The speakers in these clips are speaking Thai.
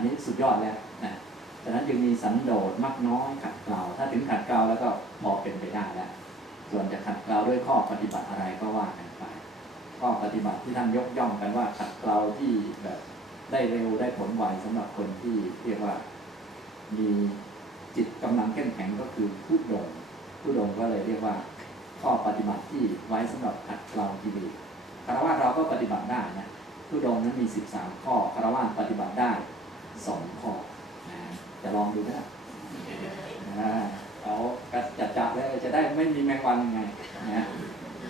นนี้สุดยอดแล้วนะฉะนั้นจึงมีสันโดษมักน้อยขัดเกลาถ้าถึงขัดเกลาแล้วก็พอเป็นไปได้แล้ว ส่วนจะขัดเกลาด้วยข้อปฏิบัติอะไรก็ว่ากันไป ข้อปฏิบัติที่ท่านยกย่องกันว่าขัดเกลาที่แบบได้เร็วได้ผลไวสำหรับคนที่เรียกว่ามีจิตกำลังเข้มแข็งก็คือผู้ดงผู้ดงก็เลยเรียกว่า ข้อปฏิบัติที่ไว้สำหรับขัดเกลากิเลสคารวะเราก็ปฏิบัติได้นะผู้ดงนั้นมี 13 ข้อคารวะปฏิบัติได้ 2ข้อนะจะลองดูนะเอาจัดจับเลยจะได้ไม่มีแมงวันยังไงนะ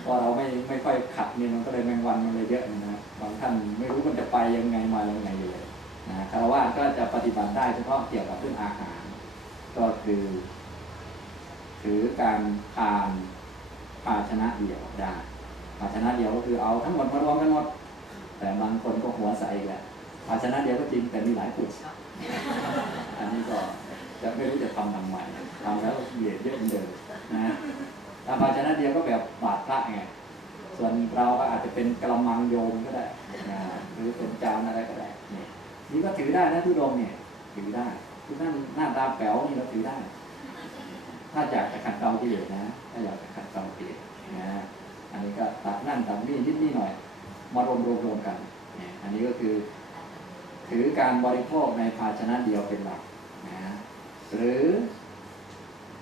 พอเราไม่ไม่ค่อยขัดเนี่ยมันก็เลยแมงวันมันเลยเยอะนะบางท่านไม่รู้มันจะไปยังไงมายังไงเลยนะคารวะก็จะปฏิบัติได้เฉพาะเกี่ยวกับเรื่องอาหาร ก็คือถือการทานภาชนะเดียวได้ภาชนะเดียวก็คือเอาทั้งหมดมารวมกันหมดแต่บางคนก็หัวใสแหละ ภาชนะเดียวก็จริงแต่มีหลายขวดอันนี้ก็จะไม่รู้จะทำทำไมทำแล้วเหยียดเยอะเหมือนเดิมนะถ้าภาชนะเดียวก็แบบบาทพระไงส่วนเราก็อาจจะเป็นกระมังโยมก็ได้นะหรือเป็นจานอะไรก็ได้นี่ก็ถือได้นะทุดงเนี่ยถือได้ทุกท่านหน้าตาแป๋วนี่ก็ถือได้ ถ้าอยากจะขัดเกลากิเลสนะถ้าอยากจะขัดเกลากิเลสนะอันนี้ก็ตัดนั่นตัดนี่นิดนี่หน่อย มารวมรวมรวมกันนี่อันนี้ก็คือ ถือการบริโภคในภาชนะเดียวเป็นหลักนะหรือ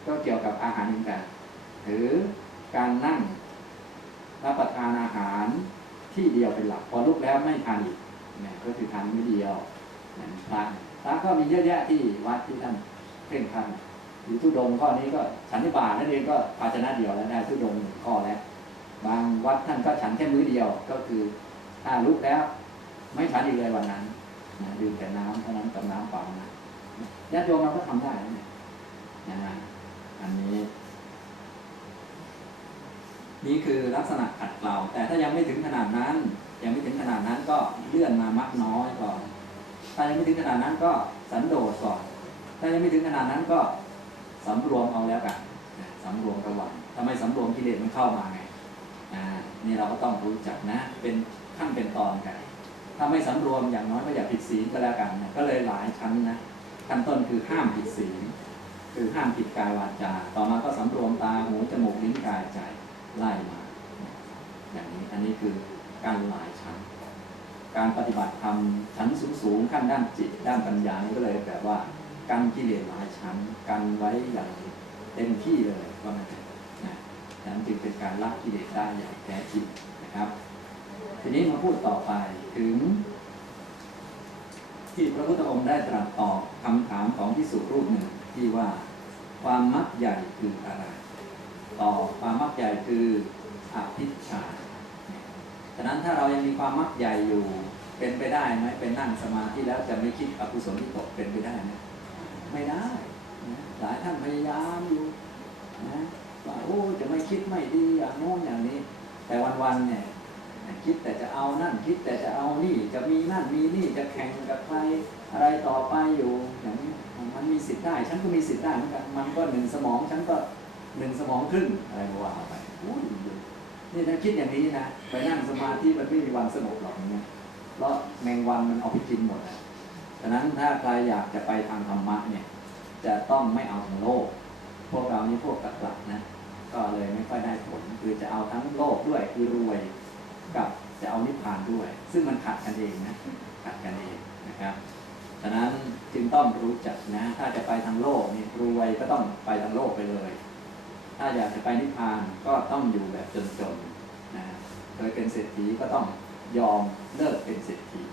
ก็เกี่ยวกับอาหารเหมือนกันหรือการนั่งรับประทานอาหารที่เดียวเป็นหลัก พอลุกแล้วไม่ทานอีกนี่ยก็คือทานไม่เดียวนะพระพระก็มีเยอะแยะที่วัดที่ท่านเคร่งครัดหรือทุดงข้อนี้ก็ฉันนิบาตนั่นเองก็ภาชนะเดียวแล้วได้ทุดงค์หนึ่งข้อแล้วบางวัดท่านก็ฉันแค่มื้อเดียวก็คือถ้าลุกแล้ว ไม่ฉันอีกเลยวันนั้น นะดื่มแต่น้ำเท่านั้นกับน้ำเปล่านะญาติโยมเราก็ทำได้นะเนี่ยนะฮะอันนี้ นี่คือลักษณะขัดเกลาแต่ถ้ายังไม่ถึงขนาดนั้น ยังไม่ถึงขนาดนั้นก็เลื่อนมามักน้อยก่อนถ้ายังไม่ถึงขนาดนั้นก็สันโดษก่อนถ้ายังไม่ถึงขนาดนั้นก็สำรวมเอาแล้วกันนะสำรวมระวังทำไมสำรวมกิเลสมันเข้ามาไงอ่านี่เราก็ต้องรู้จักนะ เป็นขั้นเป็นตอนกัน ถ้าไม่สำรวมอย่างน้อยก็อย่าผิดศีลก็แล้วกันนะก็เลยหลายชั้นนะขั้นต้นคือห้ามผิดศีลคือห้ามผิดกายวาจา ต่อมาก็สำรวมตาหูจมูกลิ้นกายใจไล่มา อย่างนี้อันนี้คือการหลายชั้น การปฏิบัติธรรมชั้นสูงๆขั้นด้านจิตด้านปัญญานี่ก็เลยแบบว่ากันกิเลสหลายชั้นกันไว้อย่างเต็มที่เลยว่ามันนะนั้นจึงเป็นการละกิเลสได้อย่างแท้จริงนะครับ ทีนี้มาพูดต่อไปถึง ที่พระพุทธองค์ได้ตรัสตอบคำถามของพิสุรูปหนึ่งที่ว่าความมักใหญ่คืออะไรตอบความมักใหญ่คืออภิชาฉะนั้นถ้าเรายังมีความมักใหญ่อยู่เป็นไปได้ไหมเป็นนั่งสมาธิแล้วจะไม่คิดอกุศลที่ตกเป็นไปได้ไหมไม่ได้นะหลายท่านพยายามอยู่นะว่าโอ้จะไม่คิดไม่ดีอย่างโน้นอย่างนี้ แต่วันๆเนี่ย คิดแต่จะเอานั่น คิดแต่จะเอานี่ จะมีนั่นมีนี่จะแข่งกับใครอะไรต่อไปอยู่อย่างนี้มันมีสิทธิ์ได้ ฉันก็มีสิทธิ์ได้เหมือนกันมันก็หนึ่งสมอง ฉันก็หนึ่งสมองครึ่งอะไรก็ว่าไปอุ้ยนี่ถ้าคิดอย่างนี้นะไปนั่งสมาธิมันไม่มีวันสงบหรอกเนี่ยเพราะแมงวันมันเอาไปกินหมดอะฉะนั้นถ้าใครอยากจะไปทางธรรมะเนี่ย จะต้องไม่เอาทางโลก พวกเรานี่พวกกักหลักนะ ก็เลยไม่ค่อยได้ผล คือจะเอาทั้งโลกด้วยคือรวย กับจะเอานิพพานด้วย ซึ่งมันขัดกันเองนะขัดกันเองนะครับฉะนั้นจึงต้องรู้จักนะ ถ้าจะไปทางโลกนี่รวยก็ต้องไปทางโลกไปเลย ถ้าอยากจะไปนิพพานก็ต้องอยู่แบบจนๆนะเคยเป็นเศรษฐีก็ต้องยอมเลิกเป็นเศรษฐี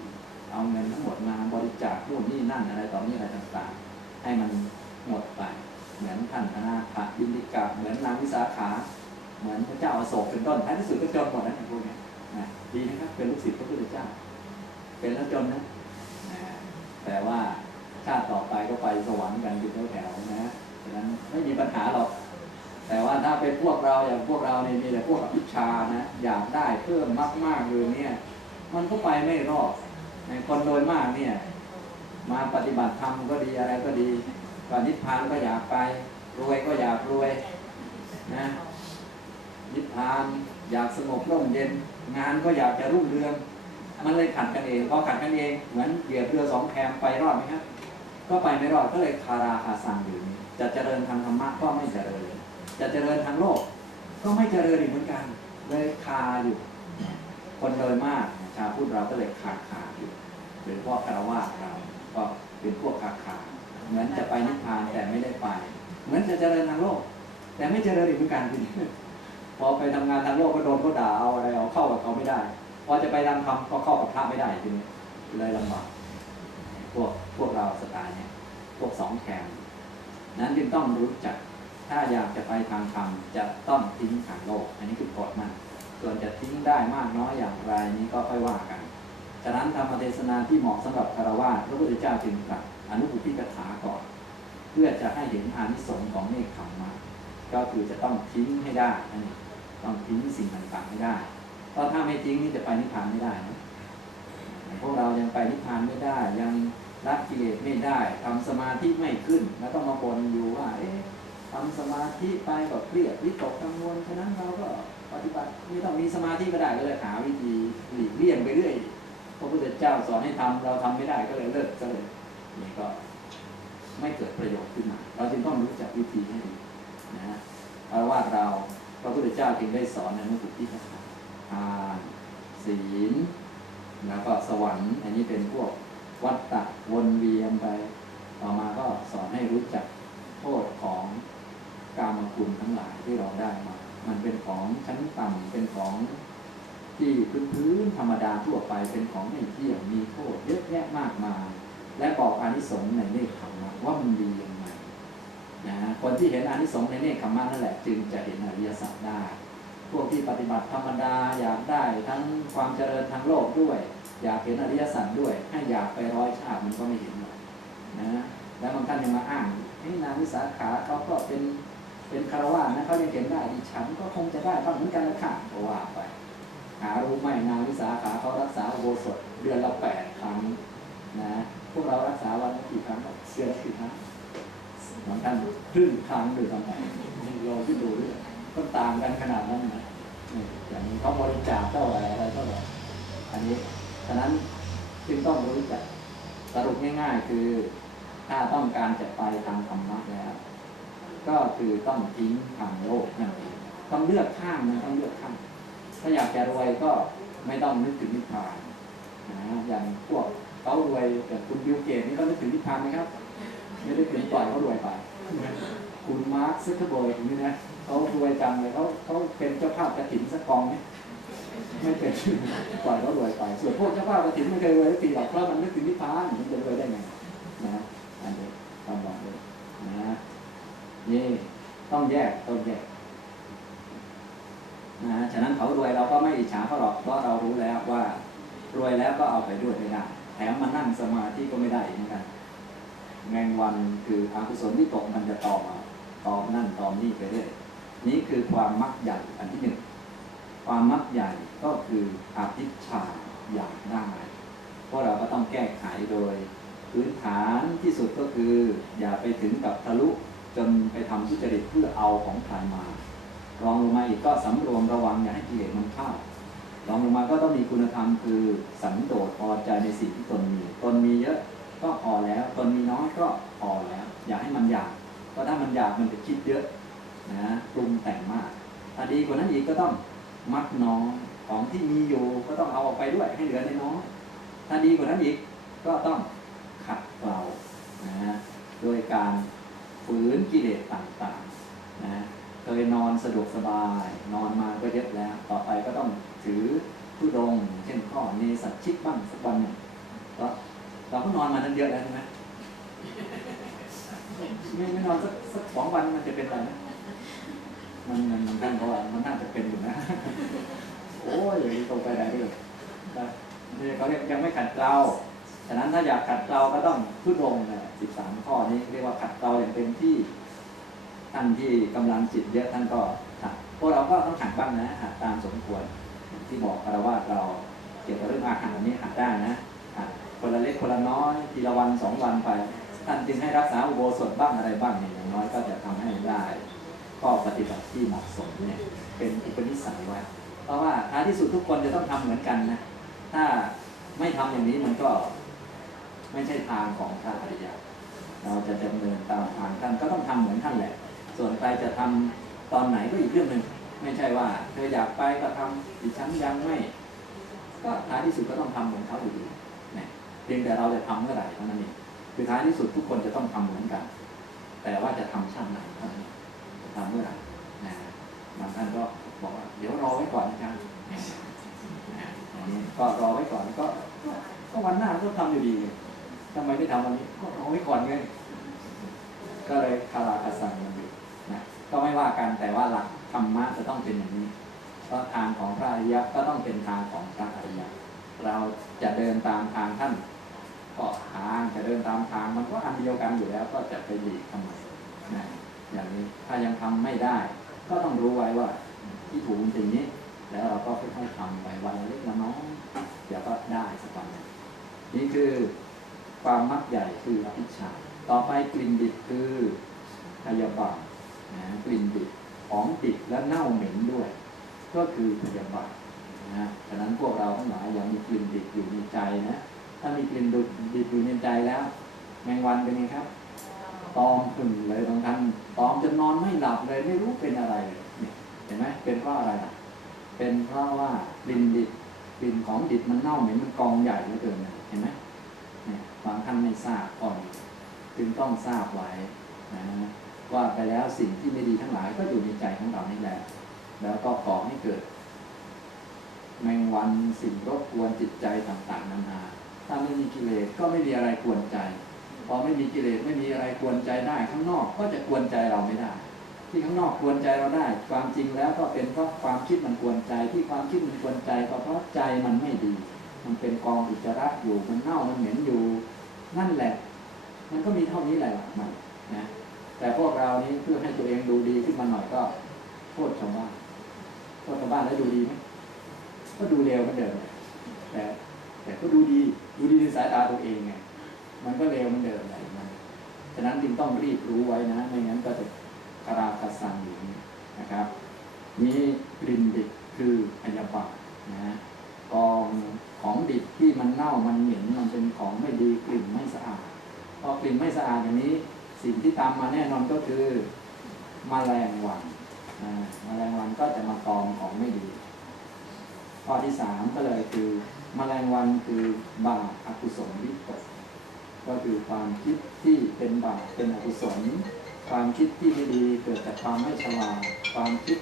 เอาเงินทั้งหมดมาบริจาคนู่นนี่นั่นอะไรต่อมีอะไรต่างๆ ให้มันหมดไป เหมือนท่านธนาคาบินดิกาเหมือนนางวิสาขา เหมือนพระเจ้าอโศกเป็นต้นท้ายที่สุดก็จนหมดนะพวกเนี้ย ดีนะครับ เป็นลูกศิษย์พระพุทธเจ้า เป็นแล้วจนนะ แต่ว่าชาติต่อไปก็ไปสวรรค์กันอยู่แถวๆนะฉะนั้นไม่มีปัญหาหรอก แต่ว่าถ้าเป็นพวกเราอย่างพวกเราเนี่ยมีแต่พวกอภิชานะ อยากได้เพิ่มมากๆอยู่เนี่ย มันก็ไปไม่รอดในคนโดยมากเนี่ย มาปฏิบัติธรรมก็ดีอะไรก็ดีก่อนนิพพานก็อยากไป รวยก็อยากรวยนะนิพพาน อยากสงบร่มเย็น งานก็อยากจะรุ่งเรือง มันเลยขัดกันเองพอขัดกันเองเหมือนเหยียบเรือสองแคมไปรอดไหมครับก็ไปไม่รอดก็เลยคาราคาซังอยู่นี่จะเจริญทางธรรมะก็ไม่เจริญจะเจริญทางโลก ก็ไม่เจริญอีกเหมือนกัน เลยคาอยู่ คนโดยมากชาวพุทธเราก็เลยขาดขาดอยู่หรือพวกคารวะเราก็เป็นพวกขาดขาดเหมือนจะไปนิพพานแต่ไม่ได้ไป เหมือนจะเจริญทางโลก แต่ไม่เจริญอีกเหมือนกันทีนี้ พอไปทำงานทางโลกก็โดนเขาด่าเอาอะไรเอาเข้ากับเขาไม่ได้ พอจะไปทำธรรมก็เข้ากับพระไม่ได้ทีนี้เลยลำบากพวกพวกเราสไตล์เนี่ยพวกสองแขนนั้นจึงต้องรู้จัก ถ้าอยากจะไปทางธรรมจะต้องทิ้งทางโลก อันนี้คือกฎมันส่วนจะทิ้งได้มากน้อยอย่างไรนี้ก็ค่อยว่ากัน ฉะนั้นธรรมเทศนาที่เหมาะสำหรับคารวะพระพุทธเจ้าจึงตรัสอนุปุพิกถาก่อน เพื่อจะให้เห็นอานิสงส์ของเนคขมมะก็คือจะต้องทิ้งให้ได้นั่นเอง ต้องทิ้งสิ่งต่างๆให้ได้ เพราะถ้าไม่ทิ้งนี่จะไปนิพพานไม่ได้นะพวกเรายังไปนิพพานไม่ได้ ยังละกิเลสไม่ได้ทำสมาธิไม่ขึ้น แล้วก็มาบ่นอยู่ว่า เอ๊ะทำสมาธิไปก็เครียดวิตกกังวลฉะนั้นเราก็ปฏิบัติไม่ต้องมีสมาธิก็ได้ก็เลยหาวิธีหลีกเลี่ยงไปเรื่อยพระพุทธเจ้าสอนให้ทำเราทำไม่ได้ก็เลยเลิกก็เลยนี่ก็ไม่เกิดประโยชน์ขึ้นมา เราจึงต้องรู้จักวิธีให้ดีนะฮะเพราะว่าเรา ระพุทธเจ้าจึงได้สอนในมุขที่คาถาทานศีลแล้วก็สวรรค์ อันนี้เป็นพวกวัฏฏะวนเวียนไป ต่อมาก็สอนให้รู้จักโทษของกามคุณทั้งหลายที่เราได้มา มันเป็นของชั้นต่ำเป็นของที่พื้นๆธรรมดาทั่วไปเป็นของไม่เที่ยงมีโทษเยอะแยะมากมายและบอกอานิสงส์ในเนคขมะว่ามันดียังไง คนที่เห็นอนิสงส์ในเนคขมมะนั่นแหละจึงจะเห็นอริยสัจได้ พวกที่ปฏิบัติธรรมดาอยากได้ทั้งความเจริญทางโลกด้วย อยากเห็นอริยสัจด้วยให้อยากไปร้อยชาติมันก็ไม่เห็นหรอกนะแล้วบางท่านยังมาอ้างให้นางวิสาขาเขาก็เป็นเป็นคารวะนะเขายังเห็นได้ดิฉันก็คงจะได้บ้างเหมือนกันละค่ะก็ว่าไป หารู้ไหมนางวิสาขาเขารักษาโบสถเดือนละแปดครั้งนะพวกเรารักษาวันละกี่ครั้งเดือนละกี่ครั้ง บางท่านครึ่งครั้งหรือทำไมเราที่ดูด้วยก็ต่างกันขนาดนั้นนะอย่างเขาบริจาคเท่าไหร่อะไรเท่าไหร่อันนี้ฉะนั้นจึงต้องรู้จักสรุปง่ายๆคือถ้าต้องการจะไปทางธรรมะแล้ว ก็คือต้องทิ้งทางโลกนั่นเองต้องเลือกข้างนะต้องเลือกข้าง ถ้าอยากจะรวยก็ไม่ต้องนึกถึงนิพพานนะอย่างพวกเขารวยแต่คุณบิลเกตนี่เขานึกถึงนิพพานไหมครับ ไม่ได้ถึงปล่อยเขารวยไป คุณมาร์คซึคเคอร์เบิร์กนี่นะเขารวยจังเลยเขาเขาเป็นเจ้าภาพกระถิ่นสักกองไหมไม่เป็นปล่อยเขารวยไป ส่วนพวกเจ้าภาพกระถิ่นไม่เคยรวยสักทีหรอกเพราะมันนึกถึงนิพพานมันจะรวยได้ไงนะอันนี้ต้องบอกเลยนะนี่ต้องแยกต้องแยกนะฉะนั้นเขารวยเราก็ไม่อิจฉาเขาหรอกเพราะเรารู้แล้วว่ารวยแล้วก็เอาไปด้วยไม่ได้แถมมานั่งสมาธิก็ไม่ได้เหมือนกัน แมงวันคืออกุศลที่ตกมันจะตอมาตอมนั่นตอมนี่ไปเรื่อยนี่คือความมักใหญ่อันที่หนึ่งความมักใหญ่ก็คืออาภิชาอยากได้เพราะเราก็ต้องแก้ไขโดย พื้นฐานที่สุดก็คือ อย่าไปถึงกับทะลุจนไปทำทุจริตเพื่อเอาของใครมารองลงมาอีกก็สำรวมระวังอย่าให้กิเลสมันเข้ารองลงมาก็ต้องมีคุณธรรมคือสันโดษพอใจในสิ่งที่ตนมีตนมีเยอะ ก็พอแล้ว ตนมีน้อยก็พอแล้ว อย่าให้มันอยากเพราะถ้ามันอยากมันจะคิดเยอะนะปรุงแต่งมากถ้าดีกว่านั้นอีกก็ต้องมักน้อยของที่มีอยู่ก็ต้องเอาออกไปด้วยให้เหลือในน้อยถ้าดีกว่านั้นอีกก็ต้องขัดเกลานะโดยการฝืนกิเลสต่างๆนะเคยนอนสะดวกสบาย นอนมาก็เยอะแล้ว ต่อไปก็ต้องถือผู้ดง เช่นข้อเนสัตชิกบ้างสักวันหนึ่งก็ เราก็นอนมานั้นเยอะแล้วใช่ไหมไม่ไม่นอนสักสักสองวันมันจะเป็นอะไรไหมมันมันมันท่านเขาว่ามันน่าจะเป็นอยู่นะ โอ้ยตรงไปไหนเลยนะนี่เขาเรียกยังไม่ขัดเกลาฉะนั้นถ้าอยากขัดเกลาก็ต้องพุทโธนะสิบสามข้อนี้เรียกว่าขัดเกลาอย่างเต็มที่ท่านที่กำลังจิตเยอะท่านก็หัดพวกเราก็ต้องหัดบ้างนะหัดตามสมควรที่บอกคารวะเราเกี่ยวกับเรื่องอาหารนี้หัดได้นะหัด คนละเล็กคนละน้อยทีละวันสองวันไป ท่านจึงให้รักษาอุโบสถบ้างอะไรบ้างเนี่ยอย่างน้อยก็จะทำให้ได้ข้อปฏิบัติที่เหมาะสมเนี่ยเป็นอุปนิสัยไว้เพราะว่าท้ายที่สุดทุกคนจะต้องทำเหมือนกันนะถ้าไม่ทำอย่างนี้มันก็ไม่ใช่ทางของพระอริยะเราจะดำเนินตามทางท่านก็ต้องทำเหมือนท่านแหละ ส่วนใครจะทำตอนไหนก็อีกเรื่องหนึ่งไม่ใช่ว่าเธออยากไปก็ทำดิฉันยังไม่ ก็ท้ายที่สุดก็ต้องทำเหมือนเขาอยู่ดี เพียงแต่เราจะทำเมื่อไหร่เท่านั้นเองคือท้ายที่สุดทุกคนจะต้องทำเหมือนกัน แต่ว่าจะทำชาติไหนเท่านั้นจะทำเมื่อไหร่นะบางท่านก็บอกว่าเดี๋ยวรอไว้ก่อนนะครับก็รอไว้ก่อนก็ก็วันหน้าก็ทำอยู่ดีทำไมไม่ทำวันนี้ก็รอไว้ก่อนไงก็เลยคาราคาซังกันอยู่นะก็ไม่ว่ากันแต่ว่าหลักธรรมะจะต้องเป็นอย่างนี้เพราะทางของพระอริยะก็ต้องเป็นทางของพระอริยะเราจะเดินตามทางท่าน ก็ทางจะเดินตามทางมันก็อันเดียวกันอยู่แล้วก็จะไปหลีกทำไมนะอย่างนี้ถ้ายังทำไม่ได้ ก็ต้องรู้ไว้ว่า ที่ถูกจริงนี้ แล้วเราก็ค่อยๆทำไปวันเล็กละน้อยเดี๋ยวก็ได้สักวันนี่คือความมักใหญ่คืออภิชาต่อไปกลิ่นดิบคือพยาบาทนะกลิ่นดิบของดิบและเน่าเหม็นด้วย ก็คือพยาบาทนะฉะนั้นพวกเราทั้งหลายอย่ามีกลิ่นดิบอยู่ในใจนะ ถ้ามีกลิ่นดิบดิบอยู่ในใจแล้ว แมงวันเป็นไงครับ ตอมขึ้นเลยบางท่านตอมจนนอนไม่หลับเลยไม่รู้เป็นอะไรเลยเห็นไหมเป็นเพราะอะไรล่ะ เป็นเพราะว่ากลิ่นดิบกลิ่นของดิบมันเน่าเหม็นมันกองใหญ่เหลือเกินเห็นไหมบางท่านไม่ทราบก่อนจึงต้องทราบไว้นะว่าไปแล้วสิ่งที่ไม่ดีทั้งหลายก็อยู่ในใจของเรานี่แหละ แล้วก็ก่อให้เกิด แมงวันสิ่งรบกวนจิตใจต่างๆนานา ถ้าไม่มีกิเลสก็ไม่มีอะไรกวนใจ พอไม่มีกิเลสไม่มีอะไรกวนใจได้ข้างนอกก็จะกวนใจเราไม่ได้ ที่ข้างนอกกวนใจเราได้ ความจริงแล้วก็เป็นเพราะความคิดมันกวนใจ ที่ความคิดมันกวนใจก็เพราะใจมันไม่ดี มันเป็นกองอุจจาระอยู่มันเน่ามันเหม็นอยู่ นั่นแหละ มันก็มีเท่านี้แหละมันนะแต่พวกเรานี้เพื่อให้ตัวเองดูดีขึ้นมาหน่อยก็โทษชาวบ้านโทษชาวบ้านแล้วดูดีไหมก็ดูเร็วเหมือนเดิมแต่แต่ก็ดูดี ดูดีในสายตาตัวเองไงมันก็เร็วมือนเดิมอะไรมันฉะนั้นจึงต้องรีบรู้ไว้นะไม่งั้นก็จะคาราคาซังอยู่นี่นะครับนี่กลิ่นดิบคือพยาบาทนะกองของดิบที่มันเน่ามันเหม็นมันเป็นของไม่ดีกลิ่นไม่สะอาดพอกลิ่นไม่สะอาดอย่างนี้ สิ่งที่ตามมาแน่นอนก็คือมแมลงวันนะแมลงวันก็จะมาตอมของไม่ดี ข้อที่สามก็เลยคือ มแมลงวันคือบาปอกุศลวิตกก็คือความคิดที่เป็นบาปเป็นอกุศล ความคิดที่ไม่ดีเกิดจากความไม่ฉลาดความคิด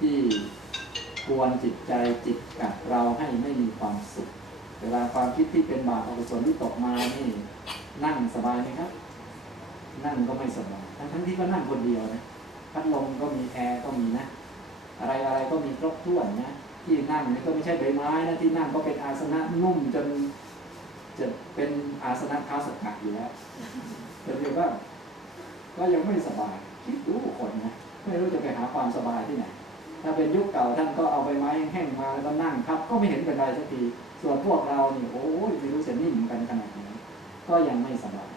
ที่กวนจิตใจจิตกัดเราให้ไม่มีความสุข เวลาความคิดที่เป็นบาปอกุศลที่ตกมานี่นั่งสบายไหมครับ นั่งก็ไม่สบายทั้งทั้งที่ก็นั่งคนเดียวนะพัดลมก็มีแอร์ก็มีนะ อะไรอะไรก็มีครบถ้วนนะ ที่นั่งนี่ก็ไม่ใช่ใบไม้นะที่นั่งก็เป็นอาสนะนุ่มจนจะเป็นอาสนะเท้าสักกัดอยู่แล้วแต่เรียกว่าก็ยังไม่สบาย คิดดูคนนะไม่รู้จะไปหาความสบายที่ไหน ถ้าเป็นยุคเก่าท่านก็เอาใบไม้แห้งมาแล้วก็นั่งครับ ก็ไม่เห็นเป็นไรสักที ส่วนพวกเราเนี่ยโอ้ยไม่รู้จะนิ่มกันขนาดไหนก็ยังไม่สบาย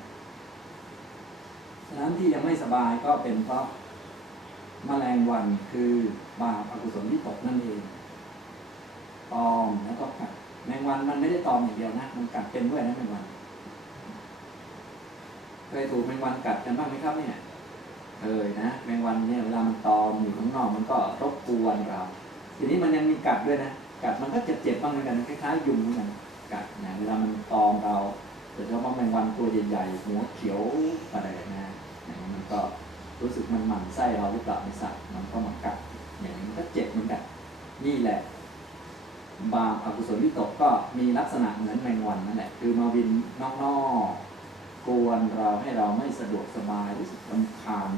ฉะนั้นที่ยังไม่สบายก็เป็นเพราะแมลงวันคือบาปอกุศลที่ตกนั่นเอง ตอมแล้วก็กัดแมงวันมันไม่ได้ตอมอย่างเดียวนะ มันกัดเป็นด้วยนะแมงวันเคยถูกแมงวันกัดกันบ้างไหมครับเนี่ยเคยนะแมงวันเนี่ยเวลามันตอมอยู่ข้างนอกมันก็รบกวนเรา ทีนี้มันยังมีกัดด้วยนะกัดมันก็เจ็บเจ็บๆบ้างเหมือนกันคล้ายๆยุงเหมือนกันกัดนะเวลามันตอมเราโดยเฉพาะแมงวันตัวใหญ่ๆหัวเขียวอะไรนะอย่างนี้มันก็รู้สึกมันหมั่นไส้เราหรือเปล่าไม่ทราบมันก็มากัดอย่างนี้มันก็เจ็บเหมือนกันนี่แหละ บาปอกุศลวิตกก็มีลักษณะเหมือนแมงวันนั่นแหละคือมาบินนอกๆกวนเราให้เราไม่สะดวกสบายรู้สึกลำคาญ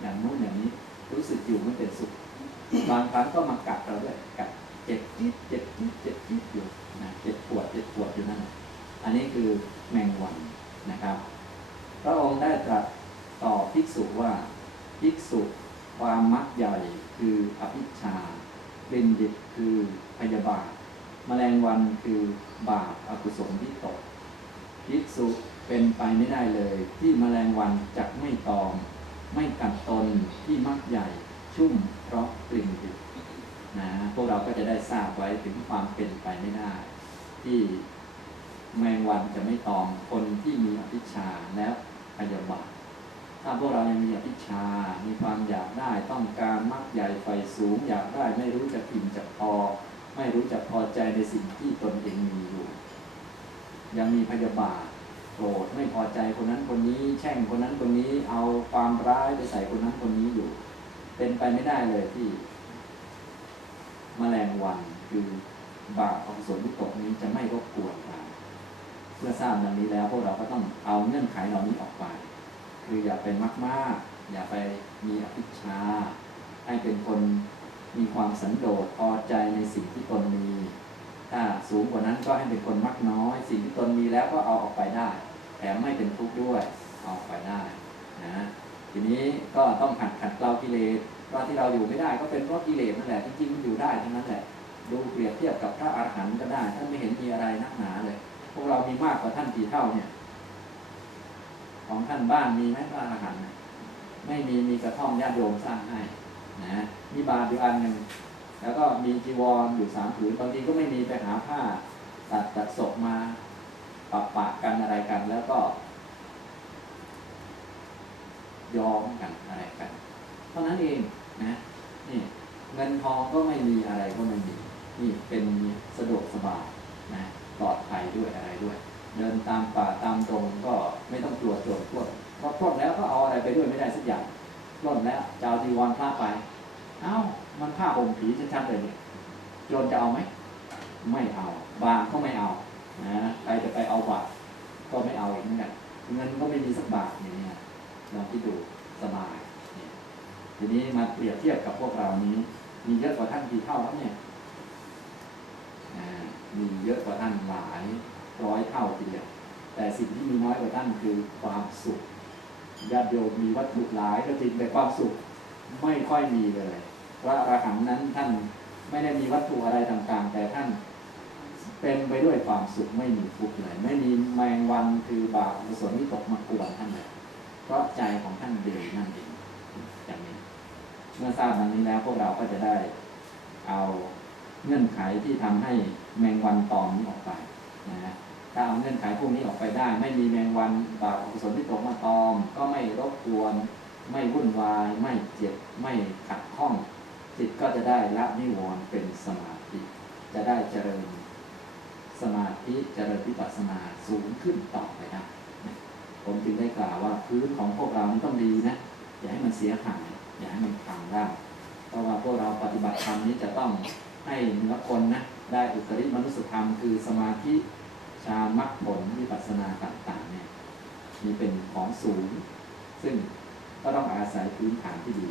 อย่างนู้นอย่างนี้ รู้สึกอยู่ไม่เป็นสุขบางครั้งก็มากัดเราด้วยกัดเจ็บจี๊ดเจ็บจี๊ดเจ็บจี๊ดอยู่นะเจ็บปวดเจ็บปวดอยู่นั่นน่ะอันนี้คือแมงวันนะครับพระองค์ได้ตรัสต่อภิกษุว่าภิกษุความมักใหญ่คืออภิชาเป็นดิบคือพยาบาท แมลงวันคือบาปอกุศลที่ตกภิกษุเป็นไปไม่ได้เลย ที่แมลงวันจักไม่ตอม ไม่กัดตนที่มักใหญ่ ชุ่มเพราะกลิ่นดิบนะพวกเราก็จะได้ทราบไว้ถึงความเป็นไปไม่ได้ ที่แมงวันจะไม่ตอมคนที่มีอภิชาและพยาบาทถ้าพวกเรายังมีอภิชา มีความอยากได้ต้องการมักใหญ่ไฟสูง อยากได้ไม่รู้จะกินจะพอ ไม่รู้จะพอใจในสิ่งที่ตนเองมีอยู่ ยังมีพยาบาทโกรธไม่พอใจคนนั้นคนนี้ แช่งคนนั้นคนนี้ เอาความร้ายไปใส่คนนั้นคนนี้อยู่ เป็นไปไม่ได้เลยที่แมลงวันคือบาปของสวนวิตกนี้จะไม่รบกวนเราเมื่อทราบดังนี้แล้วพวกเราก็ต้องเอาเงื่อนไขเหล่านี้ออกไป คืออย่าเป็นมากๆอย่าไปมีอภิชาให้เป็นคน มีความสันโดษพอใจในสิ่งที่ตนมีถ้าสูงกว่านั้นก็ให้เป็นคนมักน้อย สิ่งที่ตนมีแล้วก็เอาออกไปได้แถมไม่เป็นทุกข์ด้วยเอาออกไปได้นะทีนี้ก็ต้องหัดขัดเกลากิเลสว่าที่เราอยู่ไม่ได้ก็เป็นเพราะกิเลสนั่นแหละจริงๆมันอยู่ได้ทั้งนั้นแหละ ดูเปรียบเทียบกับพระอรหันต์ก็ได้ท่านไม่เห็นมีอะไรนักหนาเลย พวกเรามีมากกว่าท่านกี่เท่าเนี่ย ของท่านบ้านมีไหมพระอรหันต์ไม่มีมีกระท่อมญาติโยมสร้างให้ นะมีบาตรอยู่อันหนึ่งแล้วก็มีจีวรอยู่สามผืนบางทีก็ไม่มีไปหาผ้าตัดตัดศพมาปะปะกันอะไรกัน แล้วก็ย้อมกันอะไรกันเท่านั้นเองนะนี่เงินทองก็ไม่มีอะไรก็ไม่มีนี่เป็นสะดวกสบายนะปลอดภัยด้วยอะไรด้วย เดินตามป่าตามตรงก็ไม่ต้องกลัวโจรพวกเพราะพวกแล้วก็เอาอะไรไปด้วยไม่ได้สักอย่าง ล้นแล้วจะเอาจีวรพระไป เอ้า มันผ้าห่มผีชัดๆเลยเนี่ยโจรจะเอาไหม ไม่เอา บางก็ไม่เอานะใครจะไปเอาบัตรก็ไม่เอาอีกเหมือนกันเงินก็ไม่มีสักบาทอย่างเนี้ยลองคิดดูสบายเนี่ยทีนี้มาเปรียบเทียบกับพวกเรานี้ มีเยอะกว่าท่านกี่เท่าครับเนี่ยอ่ามีเยอะกว่าท่านหลายร้อยเท่าทีเดียวแต่สิ่งที่มีน้อยกว่าท่านคือความสุข ญาติโยมมีวัตถุหลายก็จริงแต่ความสุขไม่ค่อยมีเลย พระอรหันต์นั้นท่านไม่ได้มีวัตถุอะไรต่างๆ แต่ท่านเป็นไปด้วยความสุขไม่มีทุกข์เลย ไม่มีแมงวันคือบาปกุศลที่ตกมากวนท่านเลยเพราะใจของท่านเดียวนั่นเองอย่างนี้ เมื่อทราบดังนี้แล้วพวกเราก็จะได้เอาเงื่อนไขที่ทำให้แมงวันตอมนี้ออกไปนะฮะ ถ้าเอาเงื่อนไขพวกนี้ออกไปได้ ไม่มีแมงวันบาปอกุศลที่ตกมาตอม ก็ไม่รบกวน ไม่วุ่นวาย ไม่เจ็บ ไม่ขัดข้อง จิตก็จะได้ละนิวรณ์เป็นสมาธิ จะได้เจริญสมาธิเจริญวิปัสสนาสูงขึ้นต่อไปได้นะผมจึงได้กล่าวว่าพื้นของพวกเรานี่ต้องดีนะ อย่าให้มันเสียหาย อย่าให้มันพังได้ เพราะว่าพวกเราปฏิบัติธรรมนี้จะต้องให้เนื้อคนนะได้อุตริมนุสธรรมคือสมาธิ ฌานมรรคผลวิปัสสนาต่างๆเนี่ยมีเป็นของสูง ซึ่งก็ต้องอาศัยพื้นฐานที่ดี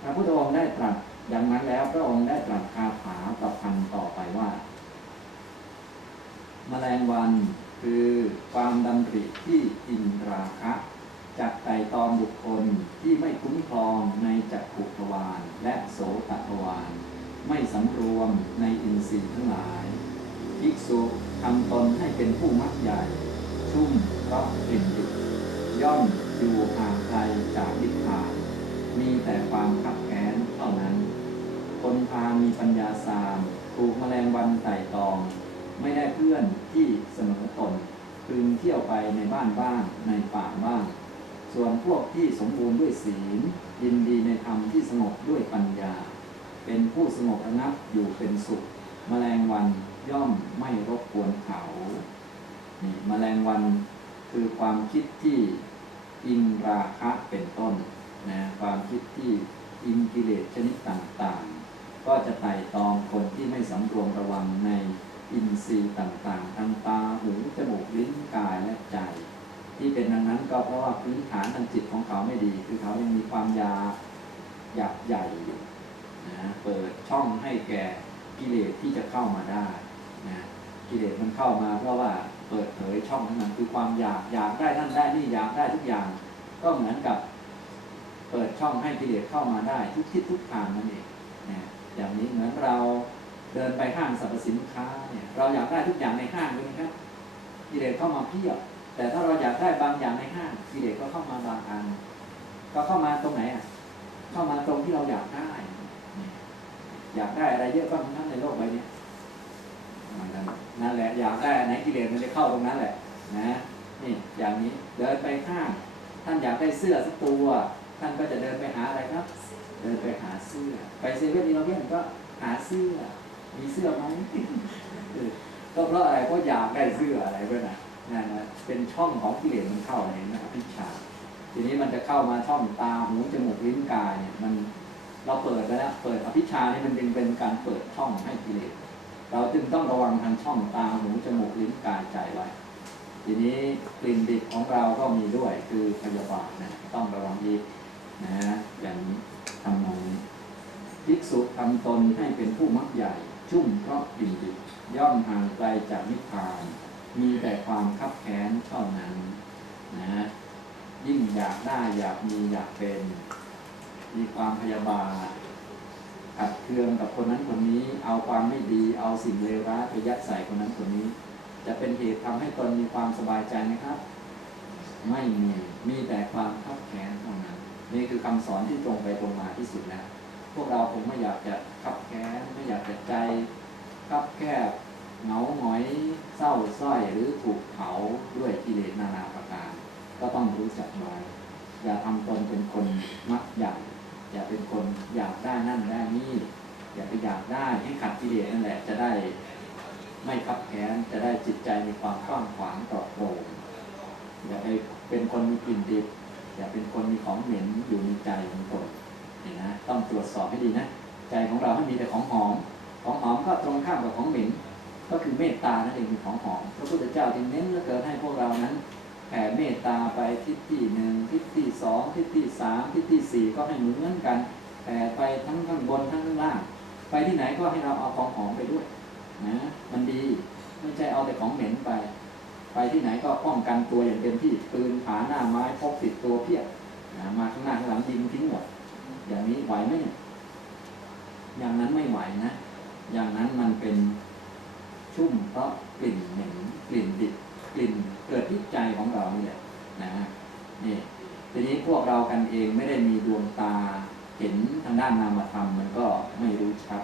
พระพุทธองค์ได้ตรัสดังนั้นแล้วพระองค์ได้ตรัสคาถาประพันธ์ต่อไปว่า แมลงวันคือความดำริที่อินราคะจากไต่ตอมบุคคลที่ไม่คุ้มครองในจักขุทวารและโสตทวารไม่สำรวมในอินทรีย์ทั้งหลาย ภิกษุทำตนให้เป็นผู้มักใหญ่ ชุ่มเพราะกลิ่นดิบย่อมอยู่ห่างไกลจากนิพพาน มีแต่ความขับแค้นเท่านั้น คนพามีปัญญาสามถูกแมลงวันไต่ตอง ไม่ได้เพื่อนที่เสมอตนพึงเที่ยวไปในบ้านบ้างในป่าบ้าง ส่วนพวกที่สมบูรณ์ด้วยศีล ยินดีในธรรมที่สงบด้วยปัญญา เป็นผู้สงบระงับอยู่เป็นสุข แมลงวัน ย่อมไม่รบกวนเขานี่มแมลงวันคือความคิดที่อินราคะเป็นต้นนะความคิดที่อินกิเลสชนิดต่างๆ ก็จะไต่ตองคนที่ไม่สำรวมระวังในอินทรีย์ต่างๆทางตาหูจมูกลิ้นกายและใจ ที่เป็นดังนั้นก็เพราะว่าพื้นฐานทางจิตของเขาไม่ดี คือเขายังมีความยากอยากใหญ่อยู่นะเปิดช่องให้แก่กิเลสที่จะเข้ามาได้ นะกิเลสมันเข้ามาเพราะว่าเปิดเผยช่องนั้นคือความอยากอยากได้นั่นได้นี่อยากได้ทุกอย่าง ก็เหมือนกับ เปิดช่องให้กิเลสเข้ามาได้ทุกทิศทุกทางนั่นเองนะอย่างนี้เหมือนเราเดินไปห้างสรรพสินค้าเนี่ยเราอยากได้ทุกอย่างในห้างเลยนะครับกิเลสเข้ามาเพียบแต่ถ้าเราอยากได้บางอย่างในห้างกิเลสก็เข้ามาบางอันก็เข้ามาตรงไหนอะเข้ามาตรงที่เราอยากได้ อยากได้อะไรเยอะบ้างทั้งนั้นในโลกใบนี้ นั่นแหละอยากได้ไหนกิเลสมันจะเข้าตรงนั้นแหละนะนี่อย่างนี้เดินไปข้างท่านอยากได้เสื้อสักตัวท่านก็จะเดินไปหาอะไรครับ เดินไปหาเสื้อ ไปเซเว่นอีเลเว่นก็หาเสื้อ มีเสื้อไหมก็เพราะอะไรเพราะอยากได้เสื้ออะไรด้วยนะนั่นนะเป็นช่องของกิเลสมันเข้าในนะอภิชาทีนี้มันจะเข้ามาช่องตาหูจมูกลิ้นกายเนี่ยมันเราเปิดไปแล้วเปิดอภิชานี่มันเป็นเป็นการเปิดช่องให้กิเลส เราจึงต้องระวังทางช่องตาหูจมูกลิ้นกายใจไว้ ทีนี้กลิ่นดิบของเราก็มีด้วยคือพยาบาทนะต้องระวังอีกนะอย่างทำนองนี้ภิกษุทำตนให้เป็นผู้มักใหญ่ ชุ่มเพราะกลิ่นดิบย่อมห่างไกลจากนิพพาน มีแต่ความคับแค้นเท่านั้นนะยิ่งอยากได้อยากมีอยากเป็น มีความพยาบาท ขัดเคืองกับคนนั้นคนนี้ เอาความไม่ดี เอาสิ่งเลวร้ายไปยัดใส่คนนั้นคนนี้ จะเป็นเหตุทำให้ตนมีความสบายใจไหมครับ ไม่มีมีแต่ความคับแค้นเท่านั้นนี่คือคำสอนที่ตรงไปตรงมาที่สุดแล้วพวกเราคงไม่อยากจะคับแค้นไม่อยากจะใจคับแคบเหงาหงอยเศร้าสร้อยหรือถูกเผาด้วยกิเลสนานาประการ ก็ต้องรู้จักไว้อย่าทำตนเป็นคนมักใหญ่ อย่าเป็นคนอยากได้นั่นได้นี่ อย่าไปอยากได้ให้ขัดกิเลสนั่นแหละจะได้ไม่คับแค้นจะได้จิตใจมีความกว้างขวางปลอดโปร่งอย่าไปเป็นคนมีกลิ่นดิบอย่าเป็นคนมีของเหม็นอยู่ในใจของตนนี่นะต้องตรวจสอบให้ดีนะใจของเราให้มีแต่ของหอม ของหอมก็ตรงข้ามกับของเหม็น ก็คือเมตตานั่นเองเป็นของหอมพระพุทธเจ้าจึงเน้นเหลือเกินให้พวกเรานั้น แผ่เมตตาไปทิศที่หนึ่งทิศที่สองทิศที่สามทิศที่สี่ก็ให้เหมือนกันแผ่ไปทั้งข้างบนทั้งข้างล่าง ไปที่ไหนก็ให้เราเอาของหอมไปด้วยนะมันดีไม่ใช่เอาแต่ของเหม็นไป ไปที่ไหนก็ป้องกันตัวอย่างเต็มที่ปืนผาหน้าไม้พกติดตัวเพียบนะมาข้างหน้าข้างหลังยิงทิ้งหมดอย่างนี้ไหวไหมเนี่ยอย่างนั้นไม่ไหวนะ อย่างนั้นมันเป็นชุ่มเพราะกลิ่นเหม็นกลิ่นดิบกลิ่น เกิดที่ใจของเรานี่แหละนะฮะนี่ทีนี้พวกเรากันเองไม่ได้มีดวงตาเห็นทางด้านนามธรรมมันก็ไม่รู้ชัด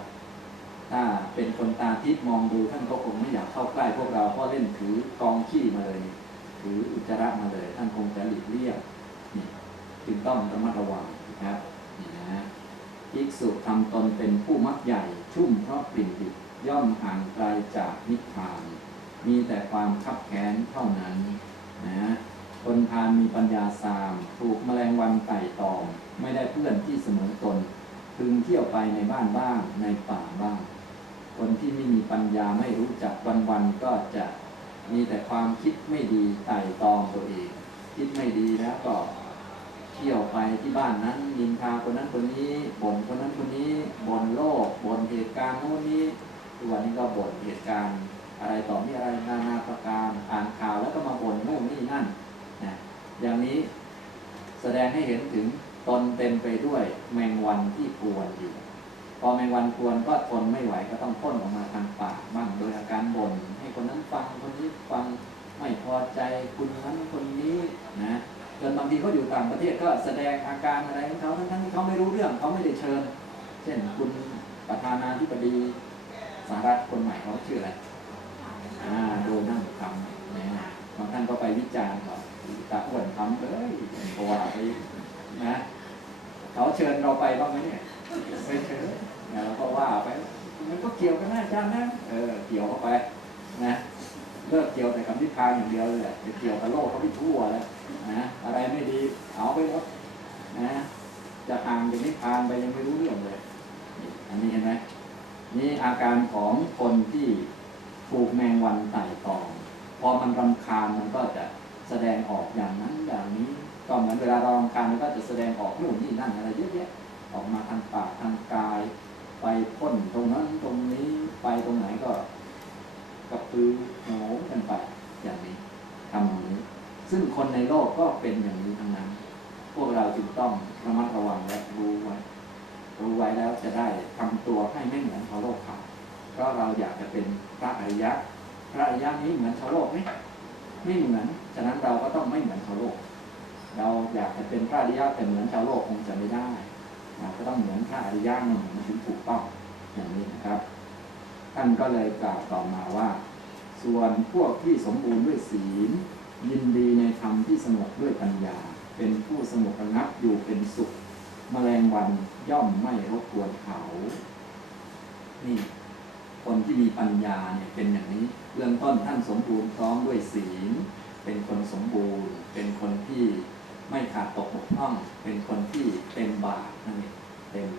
ถ้าเป็นคนตาทิพย์มองดูท่านก็คงไม่อยากเข้าใกล้พวกเราเพราะเล่นถือกองขี้มาเลยถืออุจจาระมาเลย ท่านคงจะหลีกเลี่ยงนี่จึงต้องระมัดระวังนะครับนี่นะภิกษุทำตนเป็นผู้มักใหญ่ ชุ่มเพราะกลิ่นดิบย่อมห่างไกลจากนิพพาน มีแต่ความคับแค้นเท่านั้นนะคนพานมีปัญญาสาม ถูกแมลงวันไต่ตอม ไม่ได้เพื่อนที่เสมอตน พึงเที่ยวไปในบ้านบ้างในป่าบ้าง คนที่ไม่มีปัญญาไม่รู้จักวันๆก็จะมีแต่ความคิดไม่ดีไต่ตองตัวเอง คิดไม่ดีแล้วก็เที่ยวไปที่บ้านนั้นนินทาคนนั้นคนนี้บ่นคนนั้นคนนี้บ่นโลกบ่นเหตุการณ์โน้นนี้ทุกวันนี้ก็บ่นเหตุการณ์ อะไรต่อมีอะไรนานาประการอ่านข่าวแล้วก็มาบ่นโน่นนี่นั่นนะอย่างนี้แสดงให้เห็นถึงตนเต็มไปด้วยแมงวันที่กวนอยู่ พอแมงวันกวนก็ทนไม่ไหวก็ต้องพ่นออกมาทางปากบ้างโดยอาการบ่นให้คนนั้นฟังคนนี้ฟังไม่พอใจคุณนั้นคนนี้นะจนบางทีเขาอยู่ต่างประเทศก็แสดงอาการอะไรของเขาทั้งที่เขาไม่รู้เรื่องเขาไม่ได้เชิญ เช่นคุณประธานาธิบดีสหรัฐคนใหม่เขาชื่ออะไร อ่าโดนัลด์ทรัมป์นะบางท่านก็ไปวิจารณ์เขาตาอ้วนทำเลยเพราะว่าไปนะเขาเชิญเราไปบ้างไหมเนี่ยไม่เชิญนะเราก็ว่าไปมันก็เกี่ยวกันนะอาจารย์นะเออเกี่ยวเข้าไปนะเลิกเกี่ยวแต่กับนิพพานอย่างเดียวเลยจะเกี่ยวกับโลกเขาไปทั่วแล้วนะอะไรไม่ดีเอาไปหมดนะจะห่างจากนิพพานไปยังไม่รู้เรื่องเลย อันนี้เห็นไหมนี่อาการของคนที่ ถูกแมงวันไต่ตองพอมันรำคาญมันก็จะแสดงออกอย่างนั้นอย่างนี้ ก็เหมือนเวลาเรารำคาญมันก็จะแสดงออกนู่นนี่นั่นอะไรเยอะแยะออกมาทางปากทางกาย ไปพ่นตรงนั้นตรงนี้ไปตรงไหนก็กระพือโหมกันไปอย่างนี้ทำอย่างนี้ ซึ่งคนในโลกก็เป็นอย่างนี้ทั้งนั้น พวกเราจึงต้องระมัดระวังและรู้ไว้รู้ไว้แล้วจะได้ทำตัวให้ไม่เหมือนชาโลกเขา เพราะเราอยากจะเป็นพระอริยะ พระอริยะนี้เหมือนชาวโลกไหมไม่เหมือน ฉะนั้นเราก็ต้องไม่เหมือนชาวโลก เราอยากจะเป็นพระอริยะแต่เหมือนชาวโลกคงจะไม่ได้ก็ต้องเหมือนพระอริยะหนึ่งมันถึงถูกต้องอย่างนี้นะครับ ท่านก็เลยกล่าวต่อมาว่า ส่วนพวกที่สมบูรณ์ด้วยศีล ยินดีในธรรมที่สงบด้วยปัญญา เป็นผู้สงบระงับอยู่เป็นสุขแมลงวันย่อมไม่รบกวนเขา นี่ คนที่มีปัญญาเนี่ยเป็นอย่างนี้เบื้องต้นท่านสมบูรณ์พร้อมด้วยศีล เป็นคนสมบูรณ์ เป็นคนที่ไม่ขาดตกบกพร่อง เป็นคนที่เต็มบาตรนั่นเองเต็ม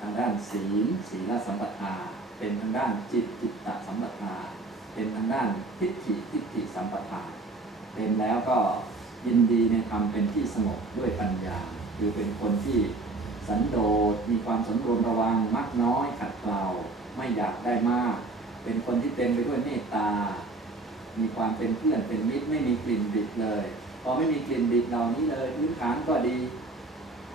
ทางด้านศีลศีลสัมปทา เป็นทางด้านจิตจิตตสัมปทา เป็นทางด้านทิฏฐิทิฏฐิสัมปทา เป็นแล้วก็ยินดีในธรรมเป็นที่สงบด้วยปัญญา คือเป็นคนที่สันโดษมีความสำรวมระวังมักน้อยขัดเกลา ไม่อยากได้มาก เป็นคนที่เต็มไปด้วยเมตตา มีความเป็นเพื่อนเป็นมิตรไม่มีกลิ่นบิดเลย พอไม่มีกลิ่นบิดเหล่านี้เลยพื้นฐานก็ดี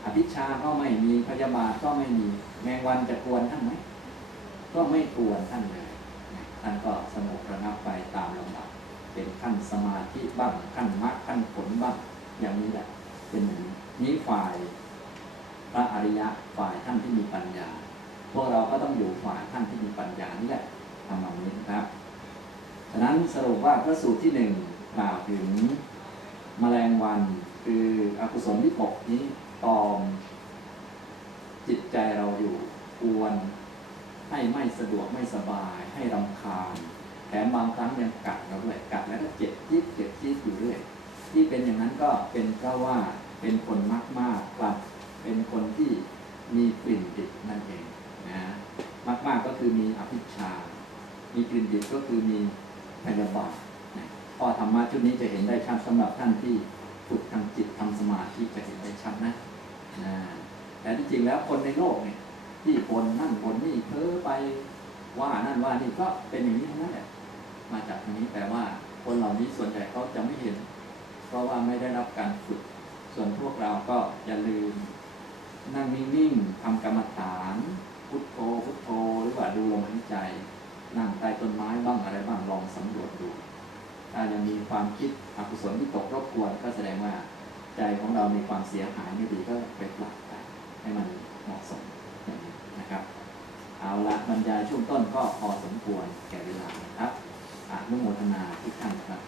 อภิชาก็ไม่มีพยาบาทก็ไม่มี แมงวันจะกวนท่านไหมก็ไม่กวนท่านเลยท่านก็สงบระงับไปตามลำดับเป็นขั้นสมาธิบ้างขั้นมรรคขั้นผลบ้างอย่างนี้แหละเป็นอย่งนี้ฝ่ายพระอริยะฝ่ายท่านที่มีปัญญา พวกเราก็ต้องอยู่ฝ่ายท่านที่มีปัญญานี่แหละทำแบบนี้นะครับฉะนั้นสรุปว่าพระสูตรที่หนึ่งกล่าวถึงแมลงวันคืออกุศลที่หกนี้ตอม จิตใจเราอยู่ควรให้ไม่สะดวกไม่สบาย ให้รำคาญแถมบางครั้งยังกัดเราด้วยกัดแล้วก็เจ็บจี๊ดเจ็บจี๊ดอยู่เรื่อยที่เป็นอย่างนั้นก็เป็นเพราะว่าเป็นคนมากมากๆกลับเป็นคนที่มีกลิ่นติดนั่นเอง นะมากมากๆก็คือมีอภิชา มีกลิ่นติดก็คือมีพยาบาทนะพอธรรมะชุดนี้จะเห็นได้ชัดสำหรับท่านที่ฝึกทางจิตทำสมาธิจะเห็นได้ชัดนะนะแต่ที่จริงแล้วคนในโลกเนี่ยที่คนนั่นคนนี่เพ้อไปว่านั่นว่านี่ก็เป็นอย่างนี้ทั้งนั้นแหละมาจากตรงนี้แต่ว่าคนเหล่านี้ส่วนใหญ่เขาจะไม่เห็น เพราะว่าไม่ได้รับการฝึก ส่วนพวกเราก็อย่าลืม นั่งนิ่งๆทำกรรมฐาน พุทโธพุทโธหรือว่าดูลมหายใจ นั่งใต้ต้นไม้บ้างอะไรบ้างลองสำรวจดูถ้ายังมีความคิดอกุศลที่ตกรบกวนก็แสดงว่าใจของเรามีความเสียหายไม่ดีก็ไปปรับไปให้มันเหมาะสมอย่างนี้นะครับ เอาละบรรยายช่วงต้นก็พอสมควรแก่เวลานะครับอนุโมทนาทุกท่านครับ